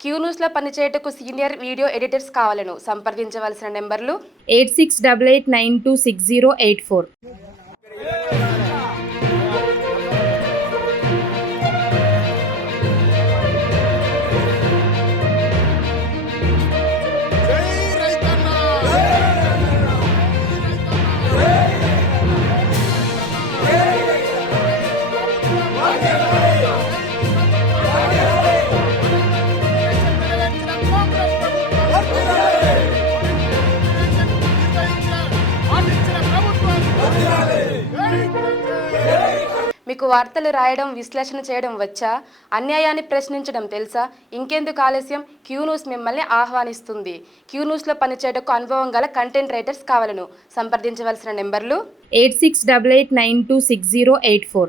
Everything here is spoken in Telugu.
క్యూ న్యూస్లో పనిచేయటకు సీనియర్ వీడియో ఎడిటర్స్ కావాలను సంప్రదించవలసిన నెంబర్లు 8688926084. మీకు వార్తలు రాయడం, విశ్లేషణ చేయడం వచ్చా? అన్యాయాన్ని ప్రశ్నించడం తెలుసా? ఇంకెందుకు ఆలస్యం? క్యూ న్యూస్ మిమ్మల్ని ఆహ్వానిస్తుంది. క్యూ న్యూస్లో పనిచేయటకు అనుభవం గల కంటెంట్ రైటర్స్ కావాలను సంప్రదించవలసిన నెంబర్లు 8688926084.